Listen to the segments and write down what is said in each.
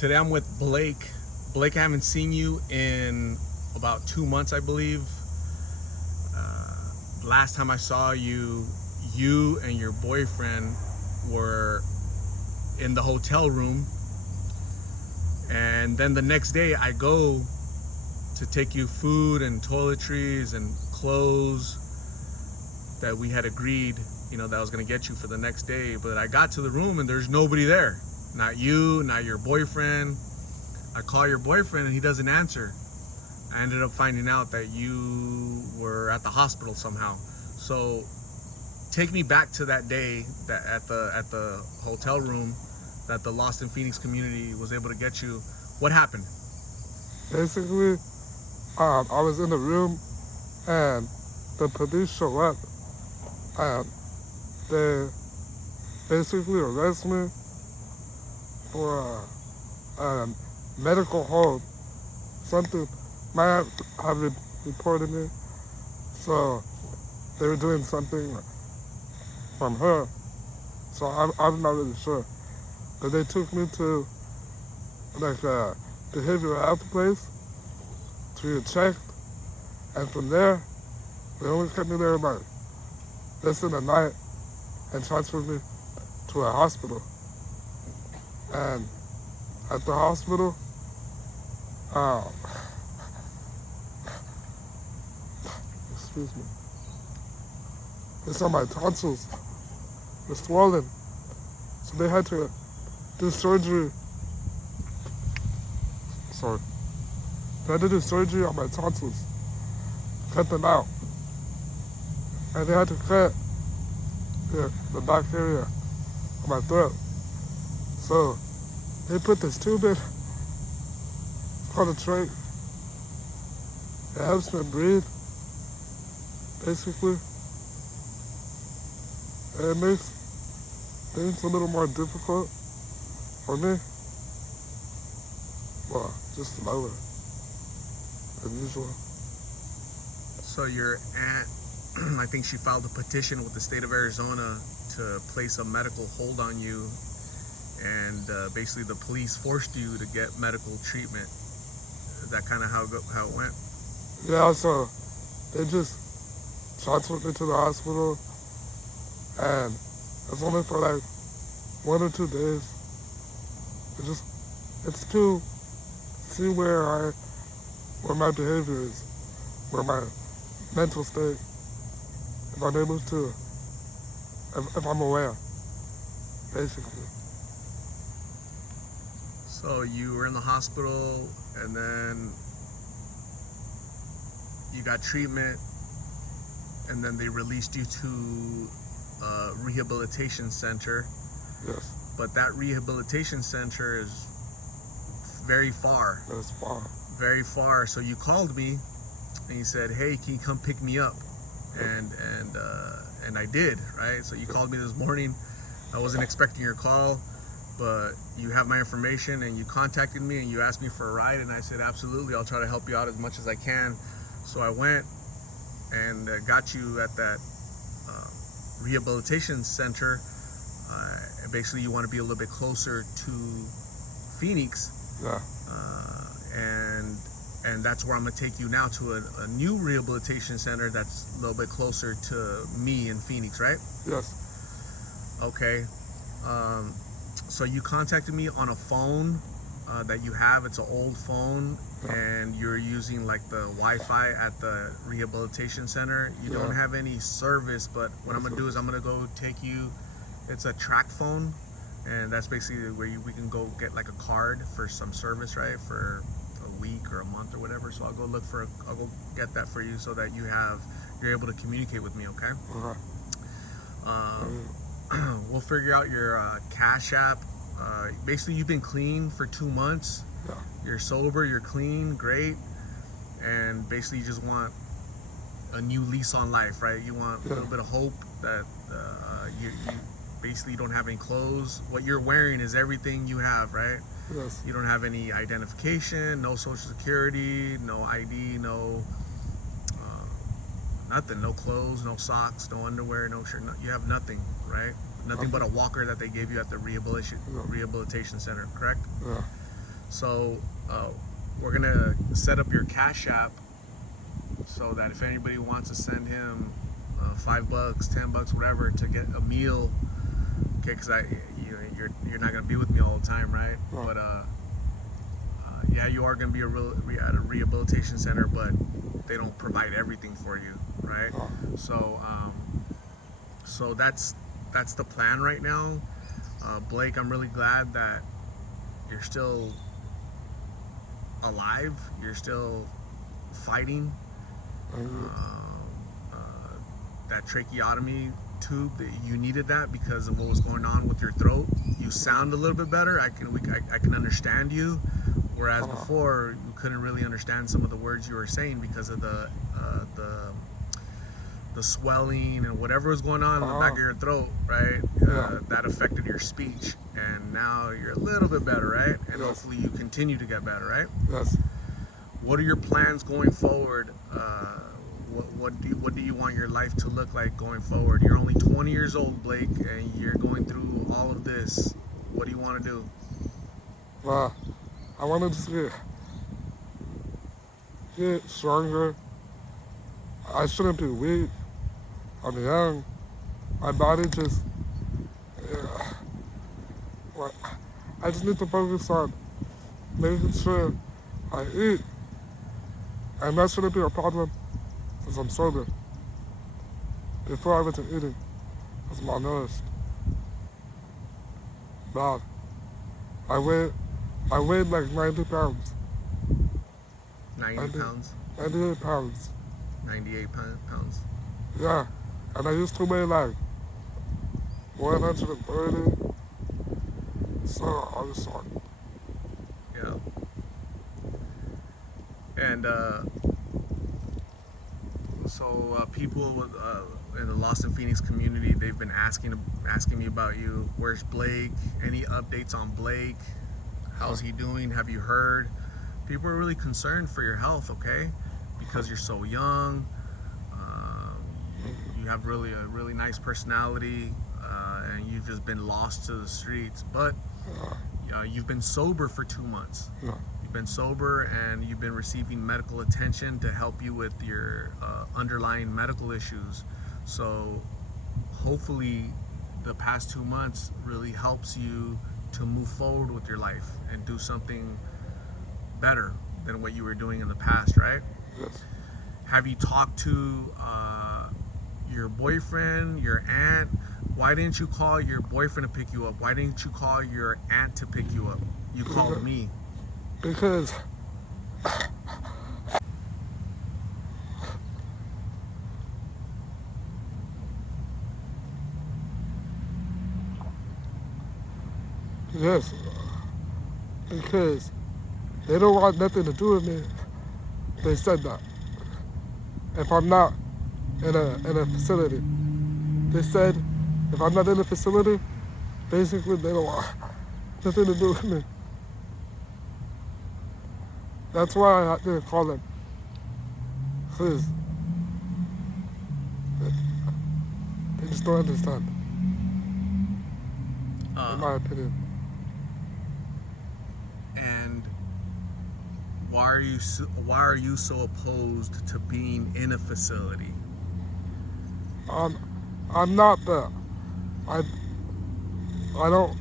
Today I'm with Blake. Blake, I haven't seen you in about 2 months, I believe. Last time I saw you, you and your boyfriend were in the hotel room. And then the next day I go to take you food and toiletries and clothes that we had agreed, that I was gonna get you for the next day. But I got to the room and there's nobody there. Not you, not your boyfriend. I call your boyfriend and he doesn't answer. I ended up finding out that you were at the hospital somehow. So take me back to that day that at the hotel room that the Lost in Phoenix community was able to get you. What happened? Basically, I was in the room and the police show up and they basically arrest me for a medical hold. Something might have reported me, so they were doing something from her. So I'm not really sure. But they took me to like a behavioral health place to get checked, and from there, they only kept me there like less than a night and transferred me to a hospital. And at the hospital, excuse me, they saw my tonsils were swollen, so they had to do surgery. They had to do surgery on my tonsils, cut them out, and they had to cut the back area of my throat. So they put this tube in, it's called a trach. It helps me breathe, basically. And it makes things a little more difficult for me. Well, just slower than usual. So your aunt, I think she filed a petition with the state of Arizona to place a medical hold on you, and basically the police forced you to get medical treatment. Is that kind of how it went? Yeah, so they just transferred me to the hospital, and it's only for like 1 or 2 days. It's to see where my behavior is, where my mental state, if I'm able to, if I'm aware, basically. So you were in the hospital, and then you got treatment, and then they released you to a rehabilitation center. Yes. But that rehabilitation center is very far. It's far. Very far. So you called me and you said, "Hey, can you come pick me up?" And I did, right? So you called me this morning. I wasn't expecting your call, but you have my information and you contacted me and you asked me for a ride, and I said, absolutely, I'll try to help you out as much as I can. So I went and got you at that rehabilitation center. Basically, you want to be a little bit closer to Phoenix. Yeah. And that's where I'm gonna take you now, to a new rehabilitation center that's a little bit closer to me in Phoenix, right? Yes. Okay. So you contacted me on a phone that you have. It's an old phone, and you're using like the Wi-Fi at the rehabilitation center. You don't have any service, but what I'm gonna do is I'm gonna go take you. It's a track phone, and that's basically where we can go get like a card for some service, right? For a week or a month or whatever. So I'll go get that for you so that you're able to communicate with me, okay? We'll figure out your Cash App. Basically, you've been clean for 2 months. Yeah. You're sober, you're clean, great. And basically, you just want a new lease on life, right? You want a little bit of hope that you basically don't have any clothes. What you're wearing is everything you have, right? Yes. You don't have any identification, no social security, no ID, no nothing, no clothes, no socks, no underwear, no shirt. You have nothing, right? Nothing but a walker that they gave you at the rehabilitation center, correct? Yeah. So we're gonna set up your Cash App so that if anybody wants to send him $5, $10, whatever, to get a meal, okay? Because you're not gonna be with me all the time, right? Right. But yeah, you are gonna be at a rehabilitation center, but they don't provide everything for you, right? Right. So that's the plan right now. Blake, I'm really glad that you're still alive. You're still fighting. That tracheotomy tube, that you needed that because of what was going on with your throat. You sound a little bit better. I can understand you, whereas before you couldn't really understand some of the words you were saying because of the swelling and whatever was going on in the back of your throat, right? That affected your speech, and now you're a little bit better, right? And hopefully you continue to get better, right? Yes. What are your plans going forward? What do you want your life to look like going forward? You're only 20 years old, Blake, and you're going through all of this. What do you want to do? Well, I want to just get stronger. I shouldn't be weak. I'm young. My body just, well, I just need to focus on making sure I eat. And that shouldn't be a problem since I'm sober. Before I wasn't eating, I was malnourished. Bad. I weighed like 90 pounds. 90 pounds? 98 pounds. 98 pounds? Yeah. And I used to weigh like 130. So I was like, Yeah. And so people in the Lost in Phoenix community, they've been asking me about you. Where's Blake? Any updates on Blake? How's he doing? Have you heard? People are really concerned for your health, okay? Because you're so young. You have a really nice personality, and you've just been lost to the streets. But you've been sober for 2 months. yeah. You've been sober, and you've been receiving medical attention to help you with your underlying medical issues. So hopefully the past 2 months really helps you to move forward with your life and do something better than what you were doing in the past, right? Yes. Have you talked to your boyfriend, your aunt? Why didn't you call your boyfriend to pick you up? Why didn't you call your aunt to pick you up? You called me. Because yes, because they don't want nothing to do with me. They said that if I'm not in a facility, they said if I'm not in a facility, basically they don't want nothing to do with me. That's why I didn't call them. Please, they just don't understand, in my opinion. And why are you so opposed to being in a facility? I'm not that. I don't.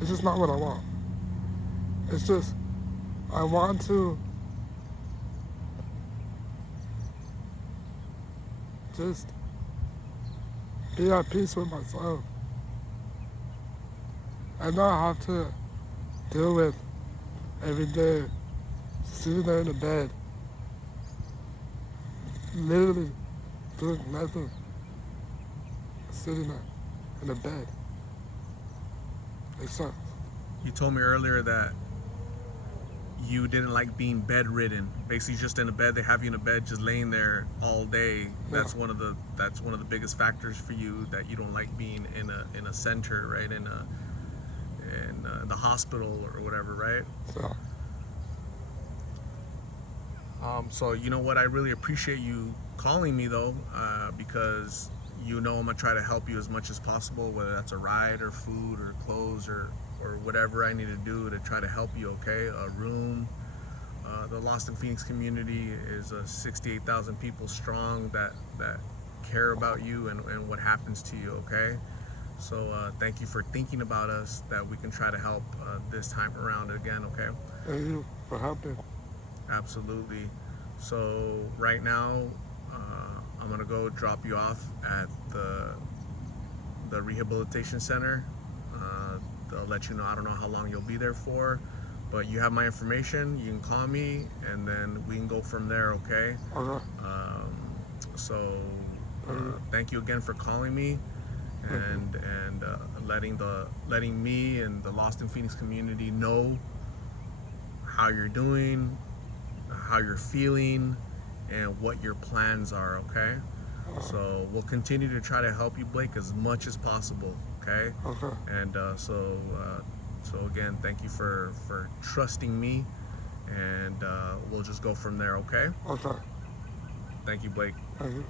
It's just not what I want. It's just I want to just be at peace with myself and not have to deal with every day sitting there in the bed, literally doing nothing, sitting there in the bed. It sucks. You told me earlier that you didn't like being bedridden. Basically, just in a bed. They have you in a bed, just laying there all day. That's one of the biggest factors for you, that you don't like being in a center, right? In the hospital or whatever, right? So you know what? I really appreciate you calling me though, because I'm gonna try to help you as much as possible, whether that's a ride or food or clothes or or whatever I need to do to try to help you. Okay, a room. The Lost in Phoenix community is 68,000 people strong that care about you and what happens to you. Okay, so thank you for thinking about us, that we can try to help this time around again. Okay. Thank you for helping. Absolutely. So right now, I'm gonna go drop you off at the rehabilitation center. They'll let you know. I don't know how long you'll be there for, but you have my information. You can call me, and then we can go from there. Okay. Okay. So thank you again for calling me, and letting me and the Lost in Phoenix community know how you're doing, how you're feeling, and what your plans are. Okay. So we'll continue to try to help you, Blake, as much as possible. Okay. Okay. And so again, thank you for trusting me, and we'll just go from there. Okay. Okay. Thank you, Blake. Thank you.